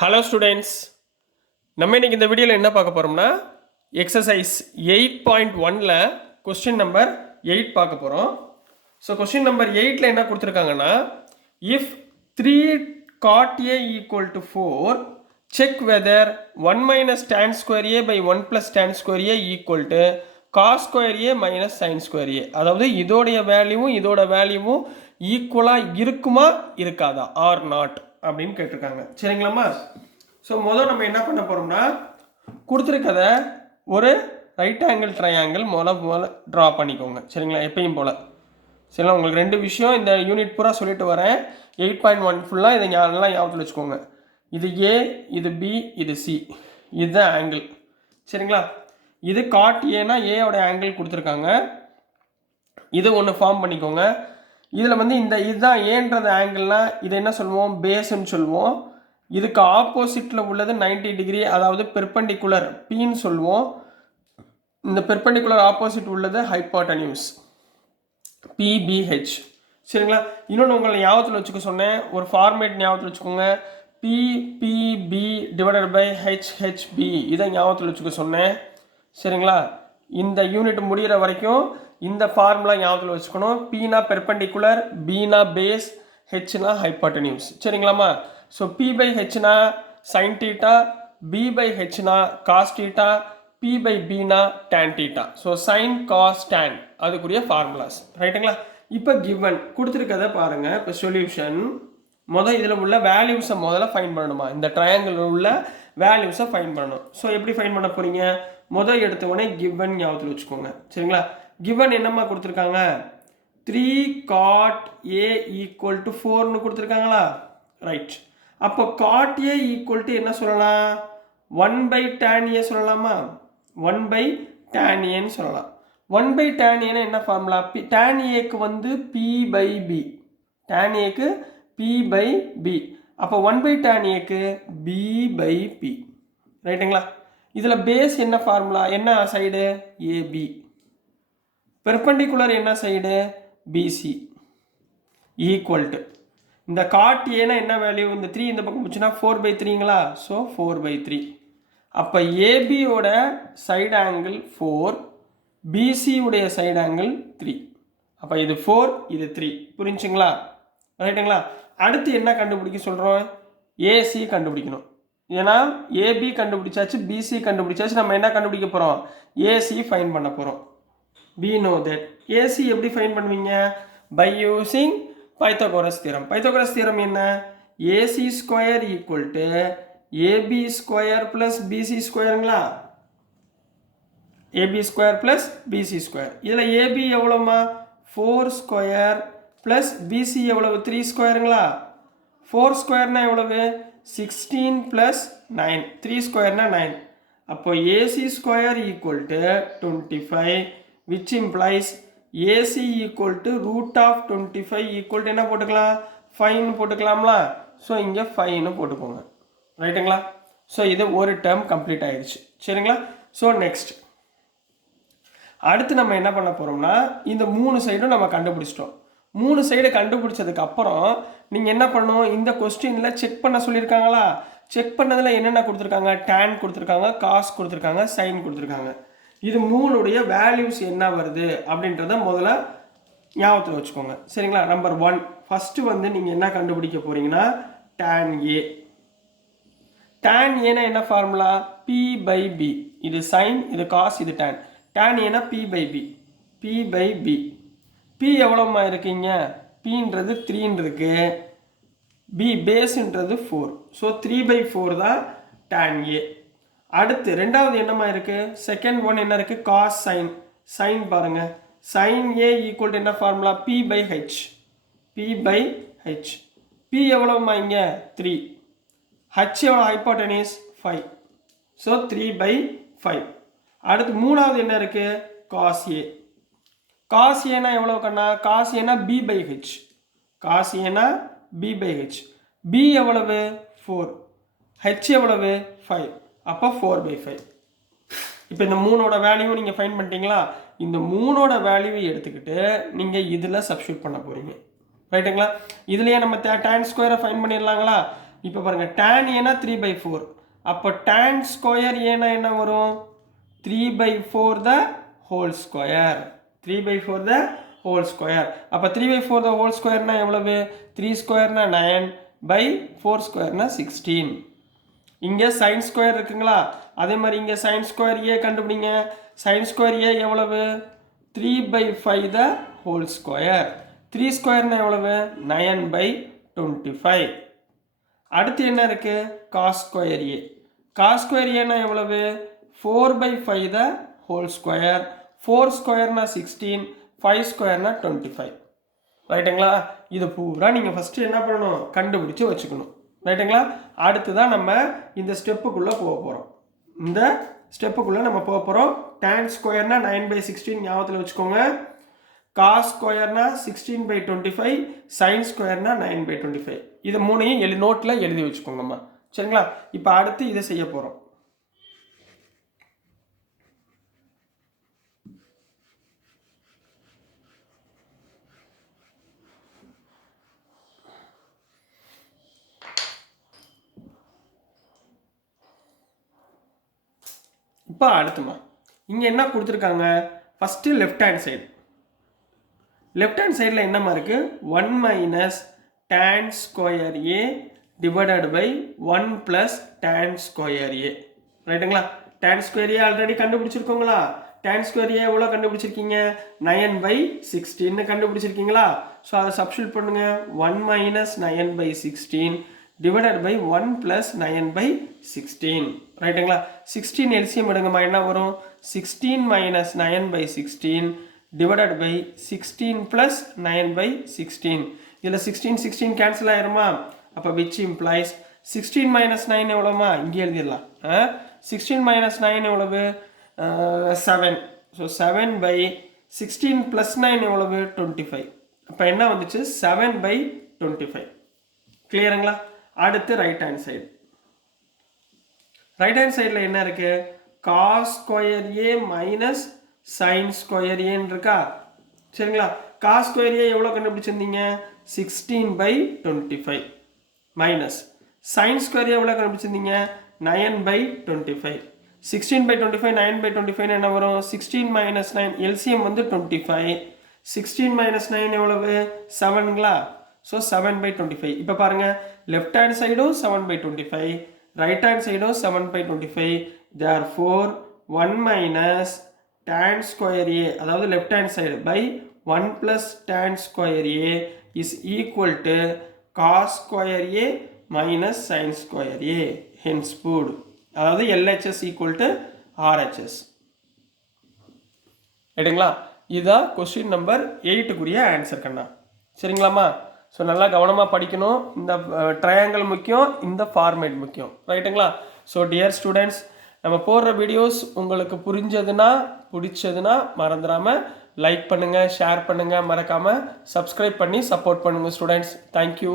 Hello students, நம்ம இன்னைக்கு இந்த வீடியோவில் என்ன பார்க்க போகிறோம்னா எக்ஸசைஸ் 8.1ல் கொஸ்டின் நம்பர் 8 பார்க்க போகிறோம். ஸோ கொஸ்டின் நம்பர் 8ல் என்ன கொடுத்துருக்காங்கன்னா, if 3 cot A equal to 4 check whether 1 minus tan square A by 1 plus tan square A equal to cos square A minus sine square A. அதாவது இதோடைய வேல்யூவும் இதோட வேல்யூவும் ஈக்குவலாக இருக்குமா இருக்காதா ஆர் நாட் அப்படின்னு கேட்டிருக்காங்க. சரிங்களாம்மா? ஸோ முதல் நம்ம என்ன பண்ண போகிறோம்னா, கொடுத்துருக்கத ஒரு ரைட் ஆங்கிள் ட்ரையாங்கிள் முதல்ல ட்ரா பண்ணிக்கோங்க. சரிங்களா? எப்பயும் போல். சரிங்களா? உங்களுக்கு ரெண்டு விஷயம் இந்த யூனிட் பூரா சொல்லிட்டு வரேன். 8.1 ஃபுல்லாக இதை நல்லா ஞாபகத்தில் வச்சுக்கோங்க. இது ஏ, இது பி, இது சி, இதுதான் ஆங்கிள். சரிங்களா? இது காட் ஏன்னா ஏயோட ஆங்கிள் கொடுத்துருக்காங்க. இது ஒன்று ஃபார்ம் பண்ணிக்கோங்க. இதில் வந்து இதுதான் ஏன்றது ஆங்கிள்னா இதை என்ன சொல்லுவோம், பேஸ்ன்னு சொல்லுவோம். இதுக்கு ஆப்போசிட்டில் உள்ளது 90 டிகிரி, அதாவது பெர்பெண்டிகுலர் பின்னு சொல்லுவோம். இந்த பெர்பெண்டிகுலர் ஆப்போசிட் உள்ளது ஹைப்போட்டனியூஸ் பிபிஹெச். சரிங்களா? இன்னொன்று உங்களை ஞாபகத்தில் வச்சுக்க சொன்னேன், ஒரு ஃபார்மேட் ஞாபகத்தில் வச்சுக்கோங்க, பிபிபி டிவைடட் பை ஹெச்ஹெச்பி, இதை ஞாபகத்தில் வச்சுக்க சொன்னேன். சரிங்களா? இந்த யூனிட் முடிகிற வரைக்கும் இந்த ஃபார்முலா ஞாபகத்தில் வச்சுக்கணும். பீனா பெர்பெண்டிகுலர், பீனா பேஸ், ஹெச்னா ஹைப்போட்டனியூஸ். சரிங்களாம்மா? ஸோ பி பை ஹெச்னா சைன் டீட்டா, பி பை ஹெச்னா காஸ் டீட்டா, பி பை பினா tan theta. So sine cos tan அதுக்குரிய ஃபார்முலாஸ். ரைட்டுங்களா? இப்போ கிவன் கொடுத்துருக்கதை பாருங்கள். இப்போ சொல்யூஷன் இதில் உள்ள வேல்யூஸை முதல்ல ஃபைன் பண்ணணுமா, இந்த ட்ரையாங்கிள் உள்ள வேல்யூஸை ஃபைன் பண்ணணும். ஸோ எப்படி ஃபைன் பண்ண போகிறீங்க, எடுத்த உடனே கிவன் ஞாபகத்தில் வச்சுக்கோங்க. சரிங்களா? கிவன் என்னம்மா கொடுத்துருக்காங்க, 3 cot A ஈக்குவல் டு 4ன்னு கொடுத்துருக்காங்களா? ரைட். அப்போ cot A ஈக்குவல் டு என்ன சொல்லலாம், 1 பை tan A சொல்லலாமா? 1 பை tan Aன்னு சொல்லலாம். 1 பை tan A என்ன ஃபார்முலா, tan Aக்கு வந்து P பை B, tan Aக்கு P பை B. அப்போ 1 பை tan Aக்கு B பை P. ரைட்டுங்களா? இதில் பேஸ் என்ன ஃபார்முலா, என்ன சைடு, ஏபி. பெர்பெண்டிகுலர் என்ன சைடு, பிசி. ஈக்குவல் டு இந்த காட் ஏனா என்ன வேல்யூ, இந்த 3 இந்த பக்கம் போச்சுன்னா 4/3ங்களா? ஸோ 4/3. அப்போ ஏபியோட சைடு ஆங்கிள் 4, பிசியுடைய சைடு ஆங்கிள் 3. அப்போ இது 4, இது 3. புரிஞ்சுங்களா? ரைட்டுங்களா? அடுத்து என்ன கண்டுபிடிக்க சொல்கிறோம், ஏசி கண்டுபிடிக்கணும். ஏன்னா ஏபி கண்டுபிடிச்சாச்சு, பிசி கண்டுபிடிச்சாச்சு, நம்ம என்ன கண்டுபிடிக்க போகிறோம், ஏசி ஃபைன் பண்ண போகிறோம். we know that ஏசி எப்படி ஃபைன் பண்ணுவீங்க, by using Pythagoras theorem. Pythagoras theorem என்ன, AC square equal to AB square plus BC ஸ்கொயருங்களா? AB square plus BC square. இதில் ஏபி எவ்வளோமா, 4 ஸ்கொயர் பிளஸ் பிசி எவ்வளவு, 3 ஸ்கொயருங்களா? 4 ஸ்கொயர்னா எவ்வளவு, 16 பிளஸ் 9, 3 ஸ்கொயர்னா 9. அப்போ AC square equal to 25, which implies AC equal to root of 25 equal to என்ன போட்டுக்கலாம், 5 போட்டுக்கலாம்ல. So இங்கே 5 போட்டுக்கோங்க. ரைட்டுங்களா? ஸோ இது ஒரு டேர்ம் கம்ப்ளீட் ஆயிடுச்சு. சரிங்களா? ஸோ நெக்ஸ்ட் அடுத்து நம்ம என்ன பண்ண போகிறோம்னா, இந்த 3 சைடும் நம்ம கண்டுபிடிச்சிட்டோம். 3 சைடு கண்டுபிடிச்சதுக்கு அப்புறம் நீங்கள் என்ன பண்ணணும், இந்த கொஸ்டினில் செக் பண்ண சொல்லியிருக்காங்களா, செக் பண்ணதில் என்னென்ன கொடுத்துருக்காங்க, tan கொடுத்துருக்காங்க, காஸ் கொடுத்துருக்காங்க, சைன் கொடுத்துருக்காங்க. இது மூணுடைய வேல்யூஸ் என்ன வருது அப்படின்றத முதல்ல ஞாபகத்தில் வச்சுக்கோங்க. சரிங்களா? நம்பர் 1 ஃபஸ்ட்டு வந்து நீங்கள் என்ன கண்டுபிடிக்க போகிறீங்கன்னா, tan A. tan ஏனா என்ன ஃபார்முலா, P பை B. இது சைன், இது காஸ், இது tan. tan ஏனா P by B, P by B. P எவ்வளோமா இருக்குங்க, Pன்றது 3 இருக்கு, B பேஸ்ன்றது 4. ஸோ 3/4 தான் tan A. அடுத்து ரெண்டாவது என்னமா இருக்கு, செகண்ட் ஒன் என்ன இருக்கு, காஸ் சைன். சைன் பாருங்க, சைன் ஏ ஈக்குவல் டு என்ன formula, P by H. P by H. P எவ்வளவுமா இங்கே 3, ஹெச் எவ்வளோ, ஹைப்போட்டனியூஸ் 5. ஸோ 3/5. அடுத்து மூணாவது என்ன இருக்கு, காஸ் ஏ. காஸ் ஏனா எவ்வளவு கண்ணா, காஸ் ஏனா பி பை ஹெச். காஸ் ஏனா பி பை ஹெச். பி எவ்வளவு 4, ஹெச் எவ்வளவு 5. அப்போ 4/5. இப்போ இந்த 3ஓட வேல்யூ நீங்கள் ஃபைன் பண்ணிட்டீங்களா, இந்த 3ஓட வேல்யூவை எடுத்துக்கிட்டு நீங்கள் இதில் சப்ஸ்டியூட் பண்ண போகிறீங்க. ரைட்டுங்களா? இதுலேயே நம்ம tan ஸ்கொயரை ஃபைன் பண்ணிடலாங்களா? இப்போ பாருங்கள் tan ஏனா 3/4 அப்போ tan ஸ்கொயர் ஏனா என்ன வரும் 3/4 the whole square 3/4 the whole square அப்போ 3/4 the whole square எவ்வளவு 3 ஸ்கொயர்னா 9/4 ஸ்கொயர்னா 16 இங்கே sin ஸ்கொயர் இருக்குங்களா அதே மாதிரி இங்கே sin ஸ்கொயர் a கண்டுபிடிங்க sin ஸ்கொயர் a எவ்வளவு 3/5 the whole square 3 ஸ்கொயர்னா எவ்வளவு 9/25 அடுத்து என்ன இருக்கு cos square a cos square a எவ்வளவு 4/5 the whole square 4 ஸ்கொயர்னா 16 5 ஸ்கொயர்னா 25 ரைட்டுங்களா இது பூரா நீங்கள் ஃபஸ்ட்டு என்ன பண்ணணும் கண்டுபிடிச்சி வச்சுக்கணும் ரைட்டுங்களா அடுத்து தான் நம்ம இந்த ஸ்டெப்புக்குள்ளே போக போகிறோம் இந்த ஸ்டெப்புக்குள்ளே நம்ம போக போகிறோம் tan ஸ்கொயர்னா 9/16 ஞாபகத்தில் வச்சுக்கோங்க cos ஸ்கொயர்னா 16/25 sin ஸ்கொயர்னா 9/25 இது மூணையும் நோட்டில் எழுதி வச்சுக்கோங்கம்மா சரிங்களா இப்போ அடுத்து இதை செய்ய போகிறோம் இப்போ அடுத்துமா இங்கே என்ன கொடுத்துருக்காங்க ஃபஸ்ட்டு லெஃப்ட் ஹேண்ட் சைடில் என்னம்மா இருக்குது 1 minus tan square A divided by 1 plus tan square A ரைட்டுங்களா tan ஸ்கொயர் ஏ ஆல்ரெடி கண்டுபிடிச்சிருக்கோங்களா tan ஸ்கொயர் ஏ எவ்வளோ கண்டுபிடிச்சிருக்கீங்க 9/16 கண்டுபிடிச்சிருக்கீங்களா ஸோ அதை சப்ஸ்டிட்யூட் பண்ணுங்க 1 மைனஸ் 9/16 divided by 1 plus 9/16 ரைட்டுங்களா 16 எல்சிஎம் எடுங்கம்மா என்ன வரும் 16 minus 9/16 divided by 16 plus 9/16 இதில் 16 கேன்சல் ஆயிருமா அப்போ which implies 16 minus 9 எவ்வளோமா இங்கே எழுதிடலாம் 16 minus 9 எவ்வளவு 7 ஸோ 7/16 plus 9 எவ்வளவு 25 அப்போ என்ன வந்துச்சு 7/25 கிளியருங்களா அடுத்து ரைட் ஹேண்ட் சைடில் என்ன இருக்கு cos square A minus sine square ஏன்னு இருக்கா சரிங்களா cos ஸ்கொயர் ஏ எவ்வளோ கண்டுபிடிச்சிருந்தீங்க 16/25 மைனஸ் சைன் ஸ்கொயர் ஏ எவ்வளோ கண்டுபிடிச்சிருந்தீங்க 9/25 16/25 9/25 என்ன வரும் 16 மைனஸ் 9 எல்சிஎம் வந்து 25 16 மைனஸ் 9 எவ்வளவு 7ங்களா ஸோ 7/25 இப்போ பாருங்கள் லெஃப்ட் ஹேண்ட் சைடும் 7/25 ரைட் ஹேண்ட் சைடும் 7/25 therefore 1 minus tan square A அதாவது left hand side by 1 plus tan square A is equal to cos square A minus sin square A hence proved அதாவது LHS equal to RHS ரைட்டுங்களா இதுதான் question number 8க்குரிய answer கண்ணா சரிங்களாம்மா so நல்லா கவனமாக படிக்கணும் இந்த ட்ரையாங்கிள் முக்கியம் இந்த ஃபார்மேட் முக்கியம் ரைட்டுங்களா ஸோ டியர் ஸ்டூடெண்ட்ஸ் நம்ம போடுற வீடியோஸ் உங்களுக்கு பிடிச்சதுன்னா மறந்துடாமல் லைக் பண்ணுங்கள் ஷேர் பண்ணுங்கள் மறக்காமல் சப்ஸ்கிரைப் பண்ணி சப்போர்ட் பண்ணுங்கள் ஸ்டூடெண்ட்ஸ் தேங்க்யூ